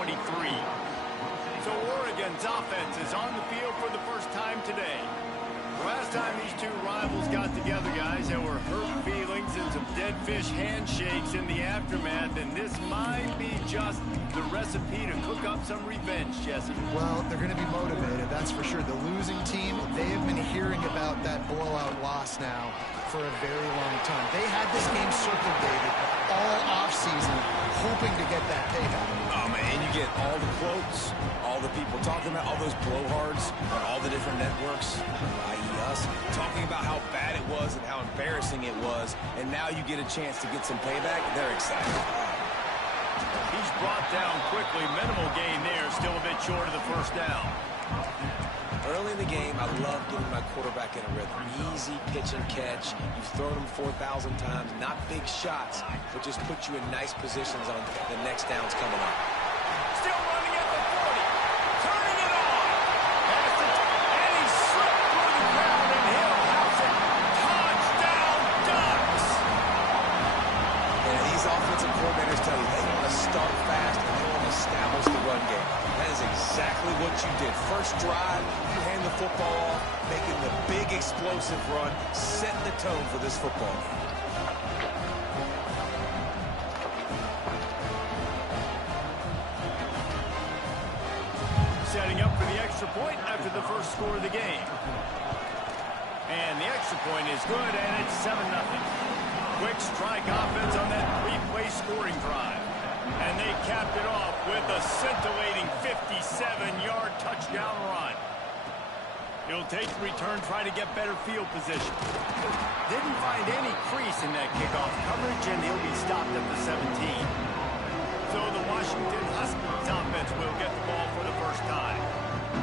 23. So Oregon's offense is on the field for the first time today. Last time these two rivals got together, guys, there were hurt feelings and some dead fish handshakes in the aftermath, and this might be just the recipe to cook up some revenge, Jesse. Well, they're going to be motivated, that's for sure. The losing team, they have been hearing about that blowout loss now for a very long time. They had this game circled, David, all offseason, hoping to get that payback. Oh, man, and you get all the quotes, all the people talking about all those blowhards on all the different networks, i.e. us, talking about how bad it was and how embarrassing it was, and now you get a chance to get some payback. They're excited. He's brought down quickly. Minimal gain there, still a bit short of the first down. Early in the game, I love getting my quarterback in a rhythm. Easy pitch and catch. You've thrown them 4,000 times. Not big shots, but just put you in nice positions on the next downs coming up. Still running at the 40. Turning it on. Pass it. And he slipped through the ground, and Hill has it. Touchdown, Ducks. And these offensive coordinators tell you they want to start fast and they want to establish the run game. That is exactly what you did. First drive, you hand the football off, making the big explosive run, setting the tone for this football game. Setting up for the extra point after the first score of the game. And the extra point is good, and it's 7-0. Quick strike offense on that three-play scoring drive. And they capped it off with a scintillating 57-yard touchdown run. He'll take the return, try to get better field position. Didn't find any crease in that kickoff coverage, and he'll be stopped at the 17. So the Washington Huskies offense will get the ball for the first time.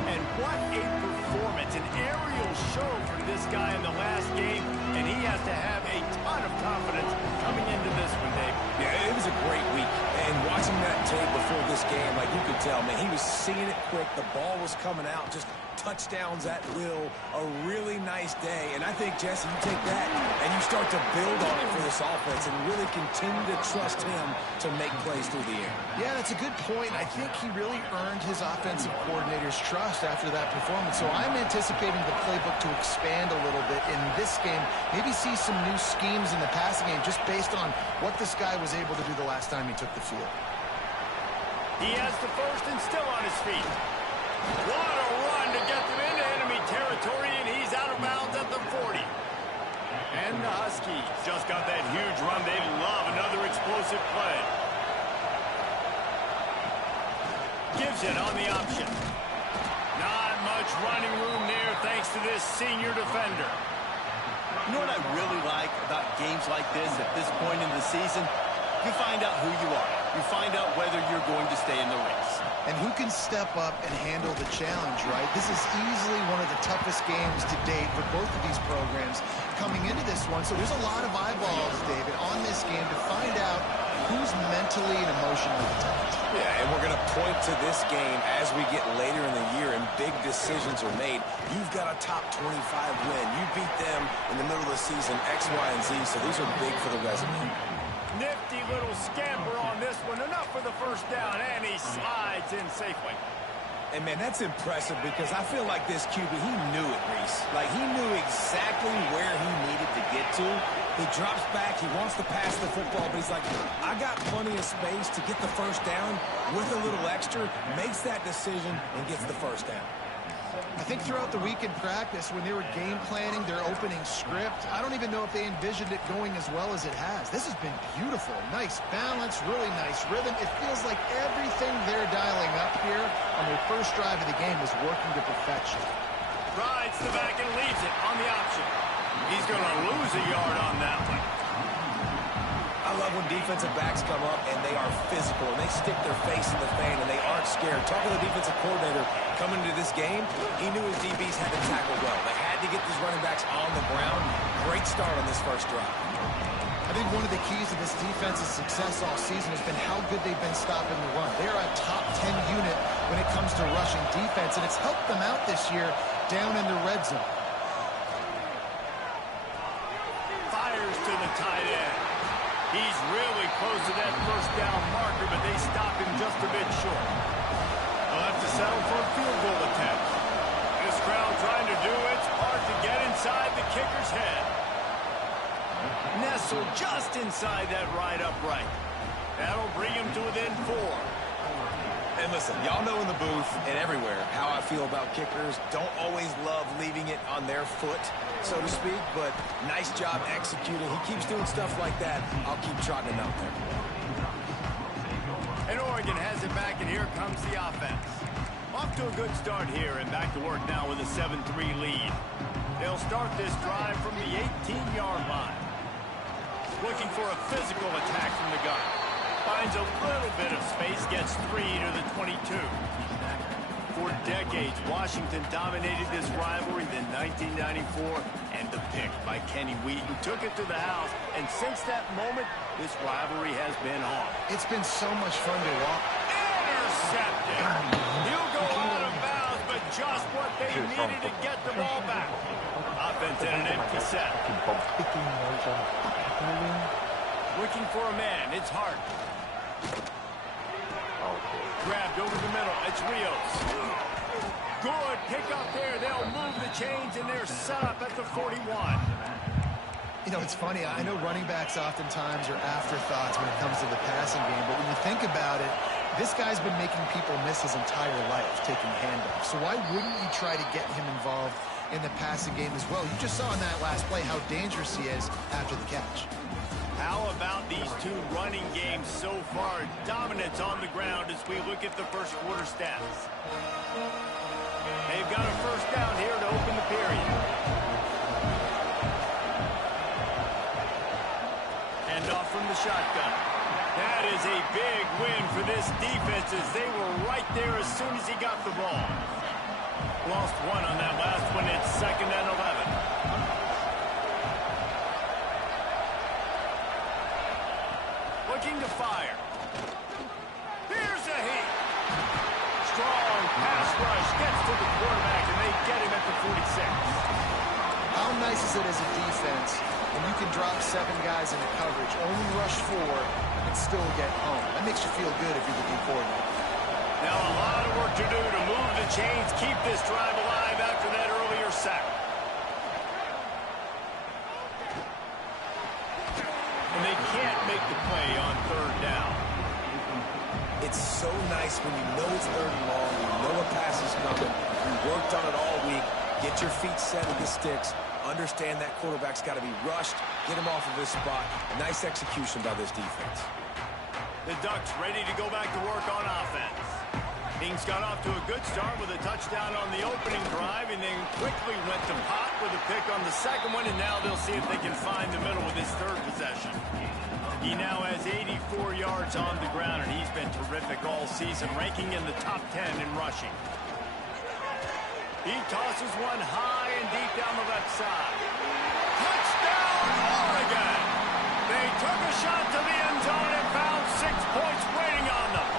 And what a performance, an aerial show from this guy in the last game, and he has to have a ton of confidence coming into this one, Dave. Yeah, it was a great week. And watching that tape before this game, like you could tell, man, he was seeing it quick. The ball was coming out, just touchdowns at will. A really nice day. And I think, Jesse, you take that and you start to build on it for this offense and really continue to trust him to make plays through the air. Yeah, that's a good point. I think he really earned his offensive coordinator's trust after that performance. So I'm anticipating the playbook to expand a little bit in this game. Maybe see some new schemes in the passing game just based on what this guy was able to do the last time he took the field. He has the first and still on his feet. What a run to get them into enemy territory, and he's out of bounds at the 40. And the Huskies just got that huge run. They love another explosive play. Gives it on the option. Not much running room there thanks to this senior defender. You know what I really like about games like this at this point in the season? You find out who you are. You find out whether you're going to stay in the race. And who can step up and handle the challenge, right? This is easily one of the toughest games to date for both of these programs coming into this one. So there's a lot of eyeballs, David, on this game to find out who's mentally and emotionally the toughest. Yeah, and we're going to point to this game as we get later in the year and big decisions are made. You've got a top 25 win. You beat them in the middle of the season, X, Y, and Z, so these are big for the resume. Nifty little scamper on this one. Enough for the first down, and he slides in safely. And, man, that's impressive because I feel like this QB, he knew it, Reese. Like, he knew exactly where he needed to get to. He drops back. He wants to pass the football, but he's like, I got plenty of space to get the first down with a little extra, makes that decision, and gets the first down. I think throughout the week in practice, when they were game planning their opening script, I don't even know if they envisioned it going as well as it has. This has been beautiful. Nice balance, really nice rhythm. It feels like everything they're dialing up here on their first drive of the game is working to perfection. Rides the back and leaves it on the option. He's going to lose a yard on that one. I love when defensive backs come up and they are physical and they stick their face in the fan and they aren't scared. Talking to the defensive coordinator coming into this game, he knew his DBs had to tackle well. They had to get these running backs on the ground. Great start on this first drive. I think one of the keys to this defense's success all season has been how good they've been stopping the run. They are a top 10 unit when it comes to rushing defense, and it's helped them out this year down in the red zone. Fires to the tight end. He's really close to that first down marker, but they stop him just a bit short. settle for a field goal attempt. This crowd trying to do its part to get inside the kicker's head. Nestled just inside that right upright. That'll bring him to within 4. And listen, y'all know in the booth and everywhere how I feel about kickers. Don't always love leaving it on their foot, so to speak, but nice job executing. He keeps doing stuff like that. I'll keep trotting him out there. And Oregon has it back, and here comes the offense. Off to a good start here, and back to work now with a 7-3 lead. They'll start this drive from the 18-yard line. Looking for a physical attack from the gun. Finds a little bit of space, gets 3 to the 22. For decades, Washington dominated this rivalry. Then 1994, and the pick by Kenny Wheaton took it to the house. And since that moment, this rivalry has been on. It's been so much fun to watch. Intercepted. He'll go out of bounds, but just what they needed to get the ball back. Offense in an empty set. Looking for a man. It's Hart. Grabbed over the middle. It's Rios. Good pick up there. They'll move the chains, and they're set up at the 41. You know, it's funny. I know running backs oftentimes are afterthoughts when it comes to the passing game, but when you think about it, this guy's been making people miss his entire life taking handoffs. So why wouldn't you try to get him involved in the passing game as well? You just saw in that last play how dangerous he is after the catch. How about these two running games so far? Dominance on the ground as we look at the first quarter stats. They've got a first down here to open the period. Handoff from the shotgun. That is a big win for this defense as they were right there as soon as he got the ball. Lost one on that last one. It's 2nd and 11. Looking to fire. Here's a heat. Strong pass rush gets to the quarterback, and they get him at the 46. How nice is it as a defense when you can drop 7 guys into coverage, only rush 4, and still get home? That makes you feel good if you're the D coordinator. Now a lot of work to do to move the chains, keep this drive alive after that earlier sack. And they can't make the play on 3rd down. It's so nice when you know it's 3rd and long, you know a pass is coming, you worked on it all week, get your feet set with the sticks, understand that quarterback's got to be rushed, get him off of his spot. Nice execution by this defense. The Ducks ready to go back to work on offense. Things got off to a good start with a touchdown on the opening drive, and then quickly went to pot with a pick on the second one, and now they'll see if they can find the middle with his 3rd possession. He now has 84 yards on the ground, and he's been terrific all season, ranking in the top 10 in rushing. He tosses one high and deep down the left side. Touchdown, Oregon! They took a shot to the end zone and found 6 points waiting on them.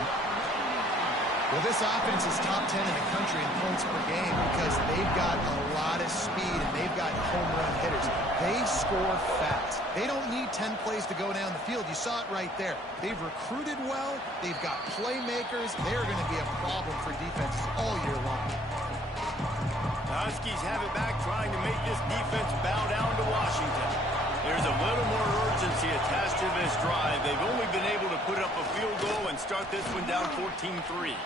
Well, this offense is top 10 in the country in points per game because they've got a lot of speed and they've got home run hitters. They score fast. They don't need 10 plays to go down the field. You saw it right there. They've recruited well. They've got playmakers. They're going to be a problem for defenses all year long. The Huskies have it back, trying to make this defense bow down to Washington. There's a little more urgency attached to this drive. They've only been able to put up a field goal and start this one down 14-3.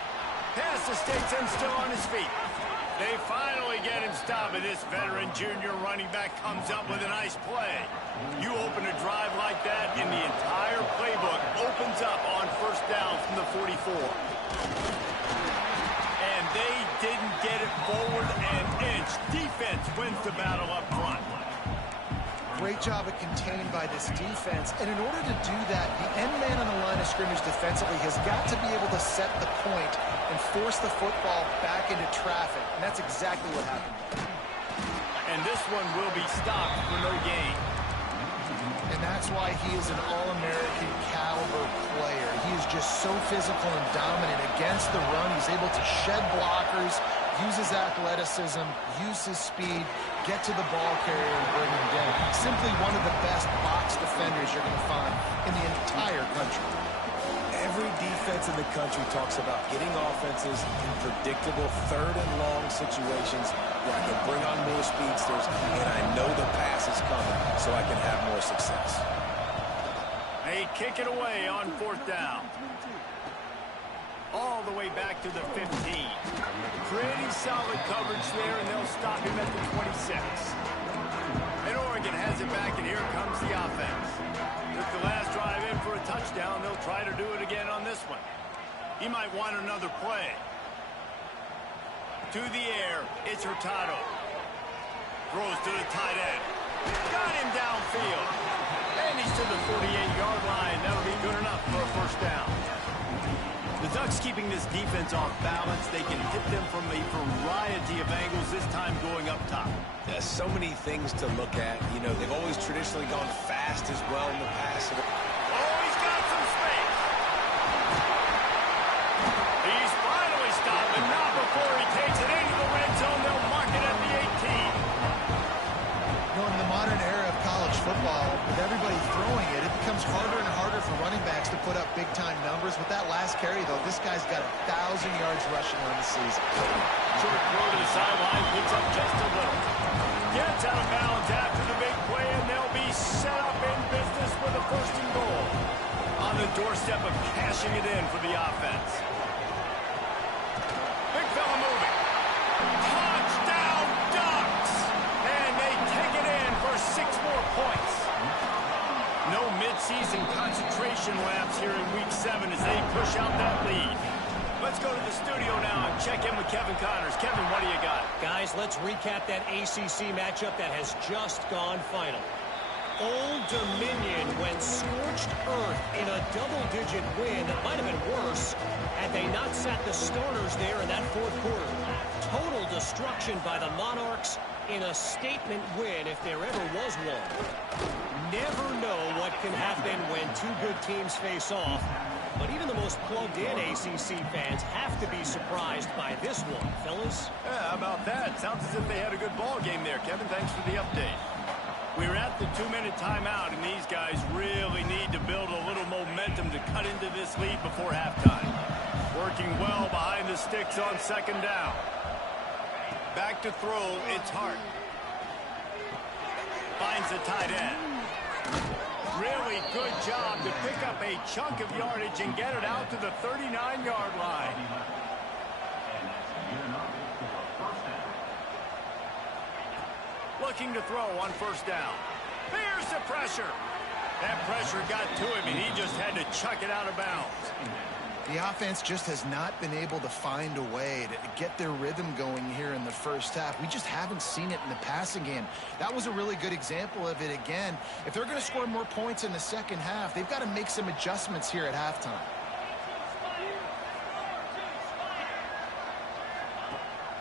Pass to States and still on his feet. They finally get him stopped, and this veteran junior running back comes up with a nice play. You open a drive like that, and the entire playbook opens up on 1st down from the 44. And they didn't get it forward an inch. Defense wins the battle up front. Great job of contained by this defense. And in order to do that, the end man on the line of scrimmage defensively has got to be able to set the point and force the football back into traffic. And that's exactly what happened. And this one will be stopped for no gain. And that's why he is an All-American caliber player. He is just so physical and dominant against the run. He's able to shed blockers, use his athleticism, use his speed, get to the ball carrier and bring him down. Simply one of the best box defenders you're going to find in the entire country. Every defense in the country talks about getting offenses in predictable third and long situations where I can bring on more speedsters and I know the pass is coming so I can have more success. They kick it away on 4th down. All the way back to the 15. Pretty solid coverage there, and they'll stop him at the 26. And Oregon has it back, and here comes the offense. Took the last drive in for a touchdown. They'll try to do it again on this one. He might want another play. To the air, it's Hurtado. Throws to the tight end. Got him downfield. And he's to the 48-yard line. That'll be good enough for a first down. The Ducks keeping this defense off balance. They can hit them from a variety of angles, this time going up top. There's so many things to look at. You know, they've always traditionally gone fast as well in the past. Oh, he's got some space. He's finally stopped, but not before he takes it into the red zone. They'll mark it at the 18. You know, in the modern era of college football, with everybody throwing it, it becomes harder and harder for running backs to put up big-time numbers. With that last carry, though, this guy's got 1,000 yards rushing on the season. Short throw to the sideline, picks up just a little. Gets out of bounds after the big play, and they'll be set up in business with a 1st and goal. On the doorstep of cashing it in for the offense. Big fella moving. Touchdown Ducks! And they take it in for 6 more points. No midseason concentration laps here in Week 7 as they push out that lead. Let's go to the studio now and check in with Kevin Connors. Kevin, what do you got? Guys, let's recap that ACC matchup that has just gone final. Old Dominion went scorched earth in a double-digit win that might have been worse had they not sat the starters there in that 4th quarter. Total destruction by the Monarchs in a statement win if there ever was one. Never know what can happen when 2 good teams face off, but even the most plugged-in ACC fans have to be surprised by this one, fellas. Yeah, how about that? Sounds as if they had a good ball game there. Kevin, thanks for the update. We're at the 2-minute timeout, and these guys really need to build a little momentum to cut into this lead before halftime. Working well behind the sticks on 2nd down. Back to throw, it's Hart. Finds the tight end. Really good job to pick up a chunk of yardage and get it out to the 39-yard line. Looking to throw on 1st down. Here's the pressure. That pressure got to him, and he just had to chuck it out of bounds. The offense just has not been able to find a way to get their rhythm going here in the first half. We just haven't seen it in the passing game. That was a really good example of it again. If they're going to score more points in the second half, they've got to make some adjustments here at halftime.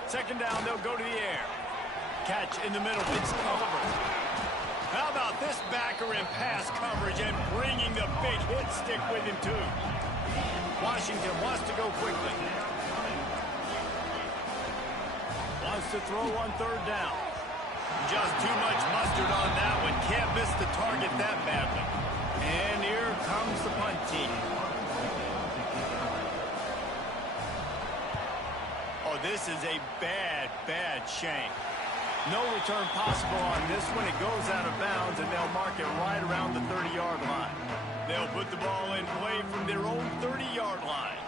Second down, they'll go to the air. Catch in the middle, it's Culver. How about this backer in pass coverage and bringing the big hit stick with him, too. Washington wants to go quickly. Wants to throw on 3rd down. Just too much mustard on that one. Can't miss the target that badly. And here comes the punt team. Oh, this is a bad, bad shank. No return possible on this one. It goes out of bounds, and they'll mark it right around the 30-yard line. They'll put the ball in play from their own 30-yard line.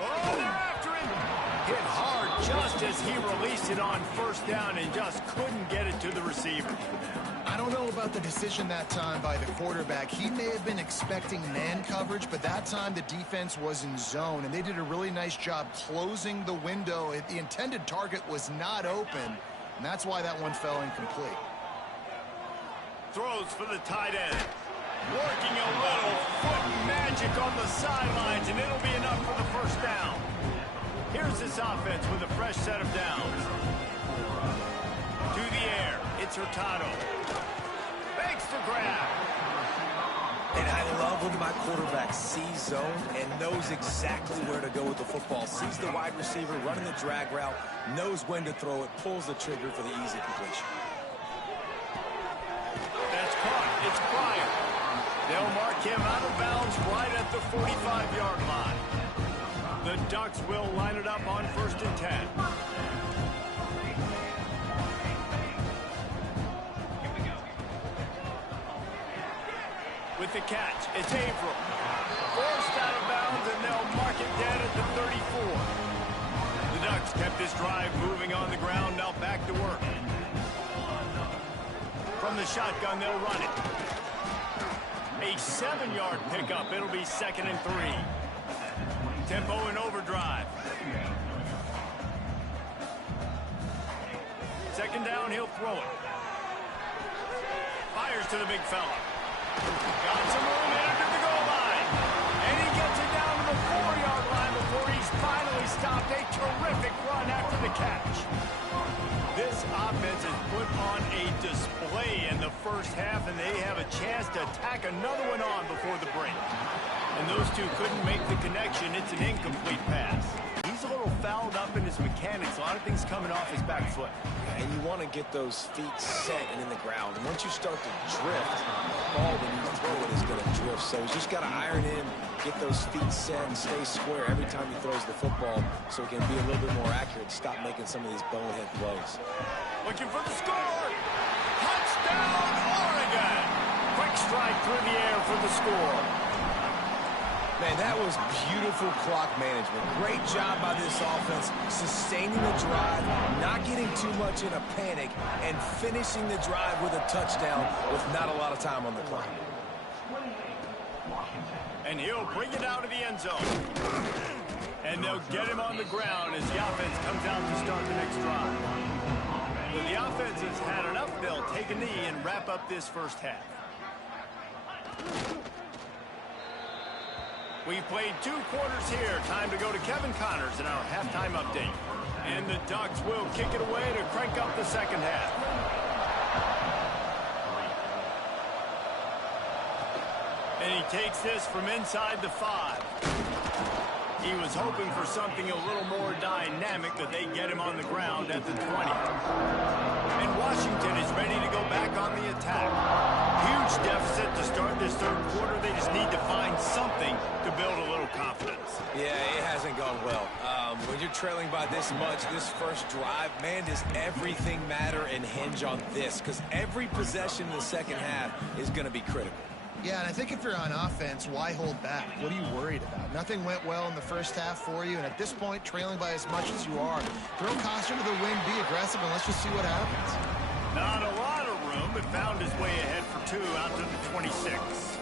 Oh, they're after him. Hit hard just as he released it on 1st down and just couldn't get it to the receiver. I don't know about the decision that time by the quarterback. He may have been expecting man coverage, but that time the defense was in zone, and they did a really nice job closing the window. The intended target was not open, and that's why that one fell incomplete. Throws for the tight end. Working a little foot magic on the sidelines, and it'll be enough for the 1st down. Here's this offense with a fresh set of downs. To the air, it's Hurtado. Makes the grab. And I love when my quarterback sees zone and knows exactly where to go with the football. Sees the wide receiver running the drag route, knows when to throw it, pulls the trigger for the easy completion. That's caught. It's Pryor. They'll mark him out of bounds right at the 45-yard line. The Ducks will line it up on 1st and 10. With the catch, it's Averill. Forced out of bounds, and they'll mark it dead at the 34. The Ducks kept this drive moving on the ground, now back to work. From the shotgun, they'll run it. A 7-yard pickup. It'll be 2nd and 3. Tempo in overdrive. 2nd down, he'll throw it. Fires to the big fella. Got some room under the goal line. And he gets it down to the 4-yard line before he's finally stopped. A terrific run after the catch. This offense has put on a display in the first half, and they have a chance to tack another one on before the break. And those two couldn't make the connection. It's an incomplete pass. He's a little fouled up in his mechanics. A lot of things coming off his back foot. And you want to get those feet set and in the ground. And once you start to drift, the ball when you throw it is going to drift. So he's just got to iron in, get those feet set, and stay square every time he throws the football so he can be a little bit more accurate, stop making some of these bonehead throws. Looking for the score. Touchdown, Oregon. Quick strike through the air for the score. Man, that was beautiful clock management. Great job by this offense, sustaining the drive, not getting too much in a panic, and finishing the drive with a touchdown with not a lot of time on the clock. And he'll bring it out of the end zone. And they'll get him on the ground as the offense comes out to start the next drive. So the offense has had enough. They'll take a knee and wrap up this first half. We've played 2 quarters here. Time to go to Kevin Connors in our halftime update. And the Ducks will kick it away to crank up the second half. And he takes this from inside the 5. He was hoping for something a little more dynamic, but they get him on the ground at the 20. And Washington is ready to go back on the attack. Huge deficit to start this third quarter. They just need to find something to build a little confidence. Yeah, it hasn't gone well. When you're trailing by this much, this first drive, man, does everything matter and hinge on this? Because every possession in the second half is going to be critical. Yeah, and I think if you're on offense, why hold back? What are you worried about? Nothing went well in the first half for you, and at this point, trailing by as much as you are, throw caution to the wind, be aggressive, and let's just see what happens. Not a lot of room, but found his way ahead for 2 out to the 26.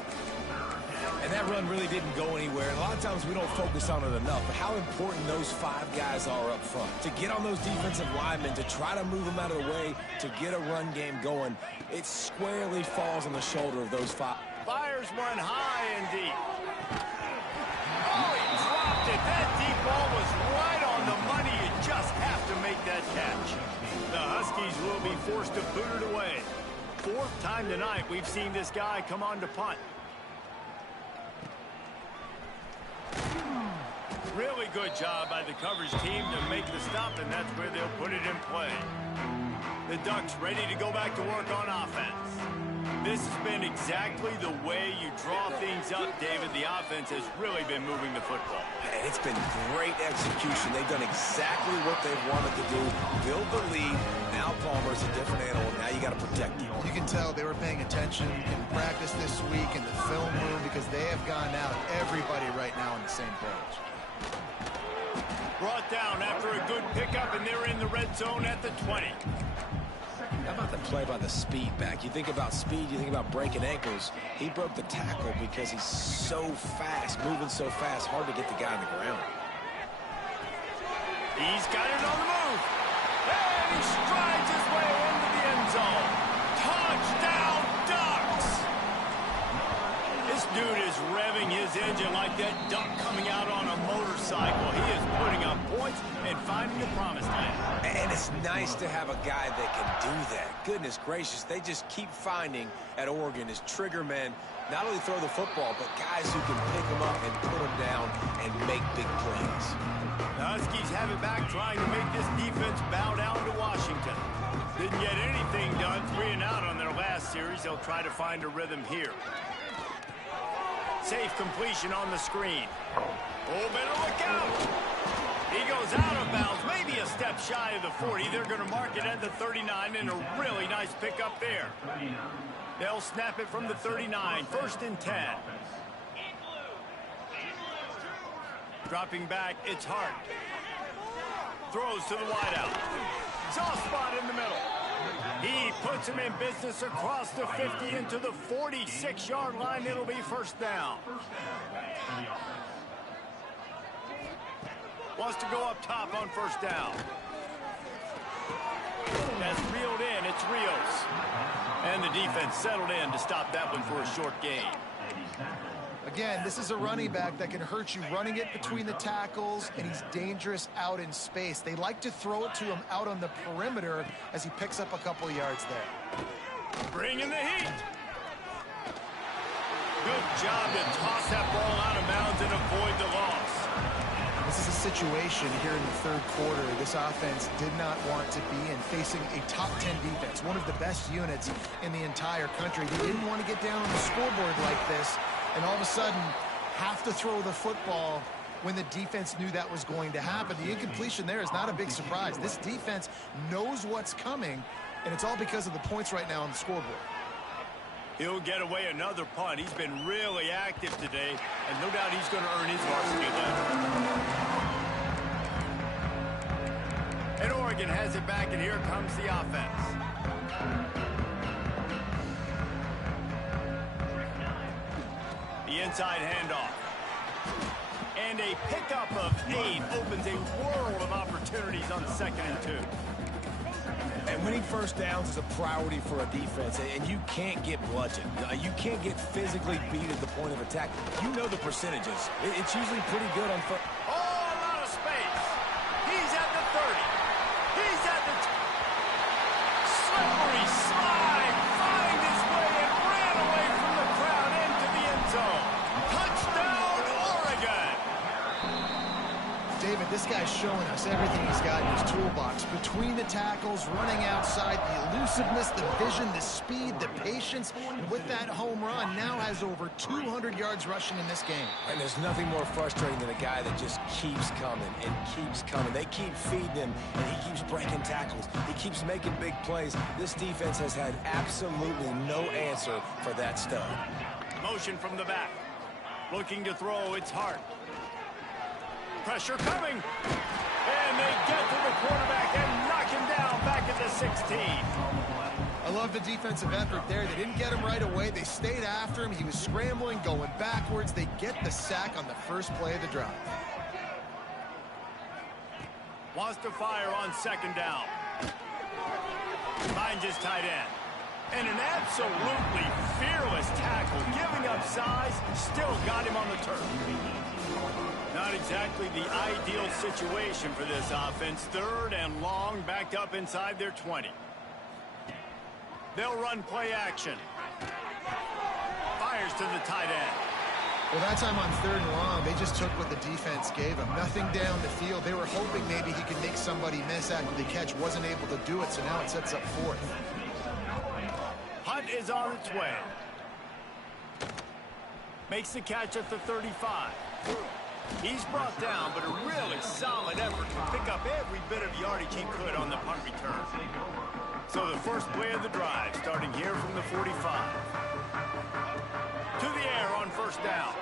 And that run really didn't go anywhere. And a lot of times we don't focus on it enough, but how important those 5 guys are up front. To get on those defensive linemen, to try to move them out of the way, to get a run game going, it squarely falls on the shoulder of those 5. Fires one high and deep. Oh, he dropped it. That deep ball was right on the money. You just have to make that catch. The Huskies will be forced to boot it away. 4th time tonight we've seen this guy come on to punt. Really good job by the coverage team to make the stop, and that's where they'll put it in play. The Ducks ready to go back to work on offense. This has been exactly the way you draw things up, David. The offense has really been moving the football. And it's been great execution. They've done exactly what they've wanted to do. Build the lead. Now Palmer's a different animal. Now you got to protect him. You can tell they were paying attention in practice this week in the film room because they have gone out, everybody right now on the same page. Brought down after a good pickup, and they're in the red zone at the 20. How about the play by the speed back? You think about speed, you think about breaking ankles. He broke the tackle because he's so fast, moving so fast, hard to get the guy on the ground. He's got it on the move. And he strides his way into the end zone. Touchdown, Ducks! This dude is revving his engine like that duck coming out on a motorcycle. He is putting up points and finding the promised land. And it's nice to have a guy that can do that. Goodness gracious, they just keep finding at Oregon is trigger men, not only throw the football, but guys who can pick them up and put them down and make big plays. The Huskies have it back, trying to make this defense bow down to Washington. Didn't get anything done, 3 and out on their last series. They'll try to find a rhythm here. Safe completion on the screen. Oh, better look out. He goes out of bounds, maybe a step shy of the 40. They're going to mark it at the 39, and a really nice pickup there. They'll snap it from the 39, 1st and 10. Dropping back, it's Hart. Throws to the wideout. Soft spot in the middle. He puts him in business across the 50 into the 46-yard line. It'll be 1st down. Wants to go up top on 1st down. That's reeled in. It's Rios. And the defense settled in to stop that one for a short gain. Again, this is a running back that can hurt you running it between the tackles, and he's dangerous out in space. They like to throw it to him out on the perimeter as he picks up a couple of yards there. Bringing the heat. Good job to toss that ball out of bounds and avoid the loss. This is a situation here in the 3rd quarter this offense did not want to be in, facing a top 10 defense, one of the best units in the entire country. They didn't want to get down on the scoreboard like this, and all of a sudden have to throw the football when the defense knew that was going to happen. The incompletion there is not a big surprise. This defense knows what's coming, and it's all because of the points right now on the scoreboard. He'll get away another punt. He's been really active today, and no doubt he's going to earn his varsity letter. And Oregon has it back, and here comes the offense. The inside handoff. And a pickup of 8 opens a world of opportunities on 2nd and 2. And winning 1st downs is a priority for a defense, and you can't get bludgeoned. You can't get physically beat at the point of attack. You know the percentages. It's usually pretty good on first. Oh, a lot of space. He's at the 30. He's at the slippery slide. Find his way and ran away from the crowd into the end zone. Touchdown, Oregon. David, this guy's showing us everything he's got in his toolbox. Between the tackles, running outside, the elusiveness, the vision, the speed, the patience. And with that home run, now has over 200 yards rushing in this game. And there's nothing more frustrating than a guy that just keeps coming and keeps coming. They keep feeding him, and he keeps breaking tackles. He keeps making big plays. This defense has had absolutely no answer for that stud. Motion from the back. Looking to throw, it's Hart. Pressure coming. And they get to the quarterback and knock him down back at the 16. I love the defensive effort there. They didn't get him right away. They stayed after him. He was scrambling, going backwards. They get the sack on the first play of the drive. Wants to fire on 2nd down. Finds his tight end. And an absolutely fearless tackle, giving up size, still got him on the turf. Not exactly the ideal situation for this offense. 3rd and long, backed up inside their 20. They'll run play action. Fires to the tight end. Well, that time on 3rd and long, they just took what the defense gave him. Nothing down the field. They were hoping maybe he could make somebody miss after the catch. Wasn't able to do it, so now it sets up 4th. Hunt is on its way. Makes the catch at the 35. He's brought down, but a really solid effort to pick up every bit of yardage he could on the punt return. So the first play of the drive, starting here from the 45. To the air on 1st down.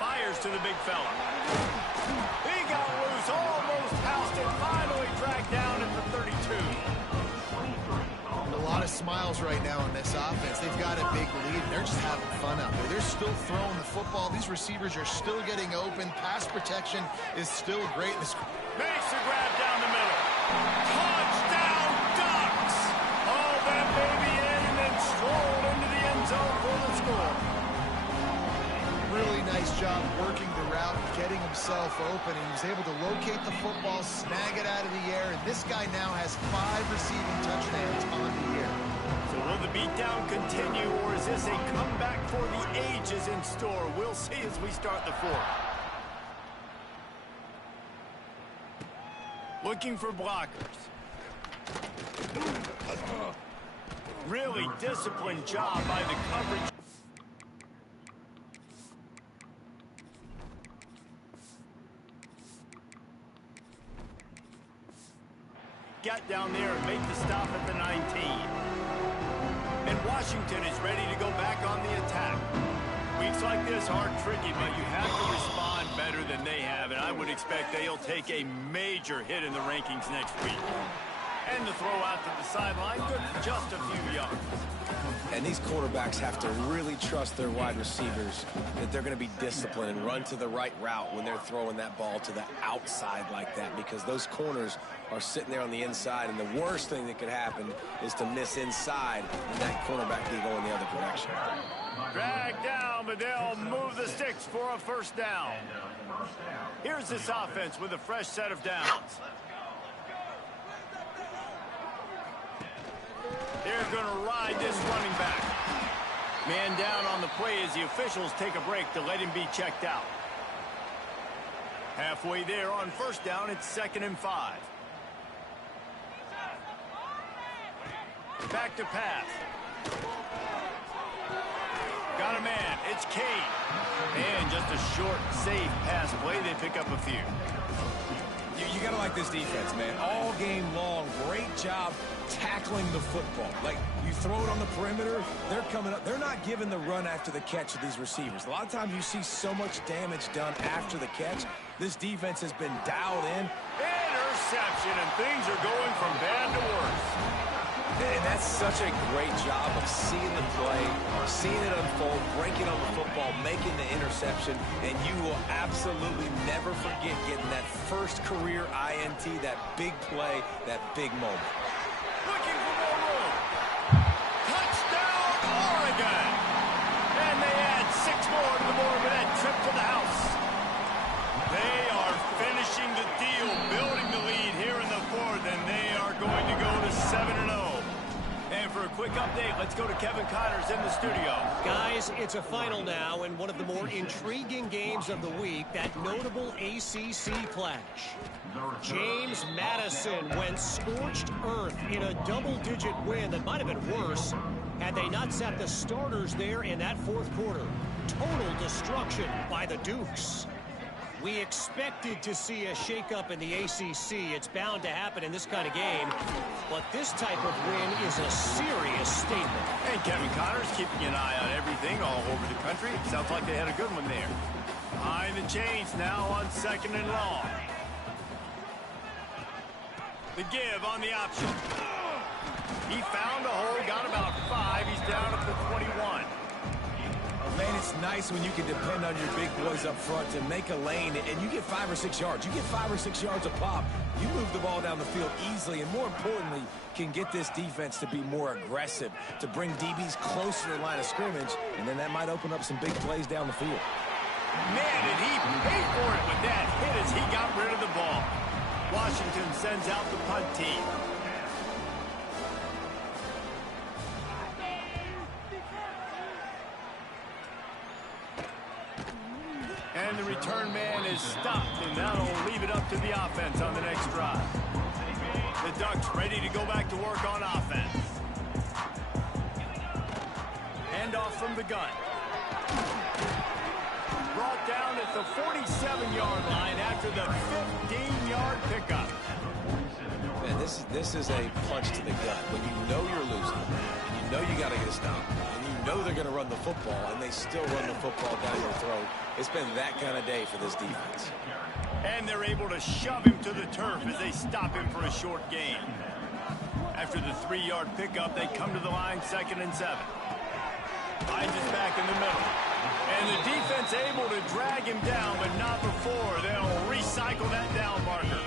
Fires to the big fella. He got loose, almost housed it, finally dragged down at the 32. A lot of smiles right now in this offense. They've got a big lead. They're just having fun out there. They're still throwing the football. These receivers are still getting open. Pass protection is still great. Makes the grab down the middle. Touchdown, Ducks! Oh, that baby in and then strolled into the end zone for the score. Really nice job working the route, getting himself open. He was able to locate the football, snag it out of the air, and this guy now has 5 receiving touchdowns on the year. So will the beatdown continue, or is this a comeback for the ages in store? We'll see as we start the 4th. Looking for blockers. Really disciplined job by the coverage. get down there and make the stop at the 19. And Washington is ready to go back on the attack. Weeks like this are tricky, but you have to respond better than they have, and I would expect they'll take a major hit in the rankings next week. And the throw out to the sideline, good for just a few yards. And these quarterbacks have to really trust their wide receivers that they're going to be disciplined and run to the right route when they're throwing that ball to the outside like that, because those corners are sitting there on the inside, and the worst thing that could happen is to miss inside and that cornerback be going the other direction. Drag down, but they'll move the sticks for a first down. Here's this offense with a fresh set of downs. They're going to ride this running back. Man down on the play as the officials take a break to let him be checked out. Halfway there on first down, it's 2nd and 5. Back to pass. Got a man. It's Kane. And just a short, safe pass play. They pick up a few. You got to like this defense, man. All game long, great job tackling the football. Like, you throw it on the perimeter, they're coming up. They're not giving the run after the catch of these receivers. A lot of times you see so much damage done after the catch. This defense has been dialed in. Interception, and things are going from bad to worse. And that's such a great job of seeing the play, seeing it unfold, breaking on the football, making the interception, and you will absolutely never forget getting that first career INT, that big play, that big moment. Looking for more room. Touchdown, Oregon! And they add 6 more to the board with that trip to the house. They are finishing the deal, building the lead here in the 4th, and they are going to go to 7-0. And for a quick update, let's go to Kevin Connors in the studio. Guys, it's a final now in one of the more intriguing games of the week, that notable ACC clash. James Madison went scorched earth in a double-digit win that might have been worse had they not sat the starters there in that 4th quarter. Total destruction by the Dukes. We expected to see a shakeup in the ACC. It's bound to happen in this kind of game. But this type of win is a serious statement. And Kevin Connors keeping an eye on everything all over the country. Sounds like they had a good one there. Behind the chains now on 2nd and long. The give on the option. He found a hole, got about 5. He's down at the 21. Man, it's nice when you can depend on your big boys up front to make a lane, and you get 5 or 6 yards. You get 5 or 6 yards a pop. You move the ball down the field easily, and more importantly, can get this defense to be more aggressive, to bring DBs closer to the line of scrimmage, and then that might open up some big plays down the field. Man, did he pay for it with that hit as he got rid of the ball. Washington sends out the punt team. And the return man is stopped, and that'll leave it up to the offense on the next drive. The Ducks ready to go back to work on offense. Hand off from the gun. Brought down at the 47-yard line after the 15-yard pickup. Man, this is a punch to the gut. When you know you're losing, and you know you got to get a stop, and you know they're going to run the football, and they still run the football down your throat. It's been that kind of day for this defense. And they're able to shove him to the turf as they stop him for a short gain. After the 3-yard pickup, they come to the line 2nd and 7. Finds us back in the middle. And the defense able to drag him down, but not before. They'll recycle that down marker.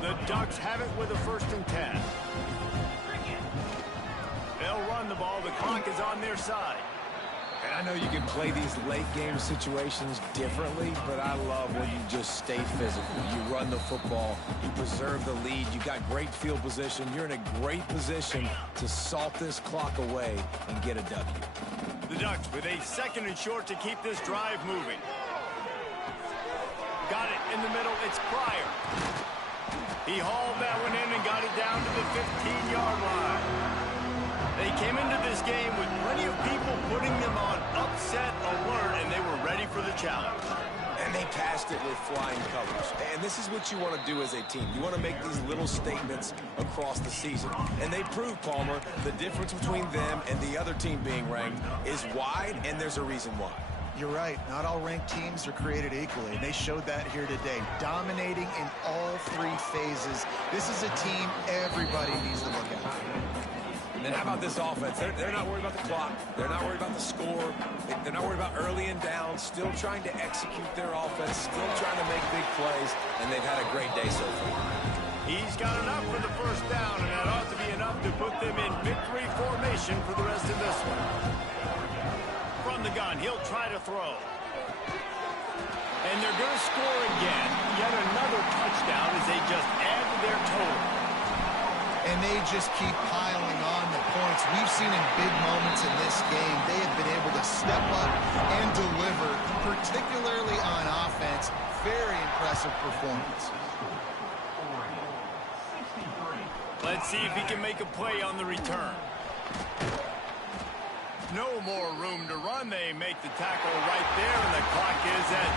The Ducks have it with a 1st and 10. They'll run the ball. The clock is on their side. And I know you can play these late-game situations differently, but I love when you just stay physical. You run the football. You preserve the lead. You got great field position. You're in a great position to salt this clock away and get a W. The Ducks with a 2nd and short to keep this drive moving. Got it in the middle. It's Pryor. He hauled that one in and got it down to the 15-yard line. They came into this game with plenty of people putting them on upset alert, and they were ready for the challenge. And and they passed it with flying colors. And this is what you want to do as a team. You want to make these little statements across the season. And they proved, Palmer, the difference between them and the other team being ranked is wide, and there's a reason why. You're right. Not all ranked teams are created equally, and they showed that here today, dominating in all three phases. This is a team everybody needs to look out for. And then how about this offense? They're not worried about the clock. They're not worried about the score. They're not worried about early and down. Still trying to execute their offense. Still trying to make big plays. And they've had a great day so far. He's got enough for the first down, and that ought to be enough to put them in victory formation for the rest of this one. From the gun, he'll try to throw. And they're going to score again. Yet another touchdown as they just add to their total. And they just keep piling on the points. We've seen in big moments in this game, they have been able to step up and deliver, particularly on offense. Very impressive performance. Let's see if he can make a play on the return. No more room to run. They make the tackle right there, and the clock is at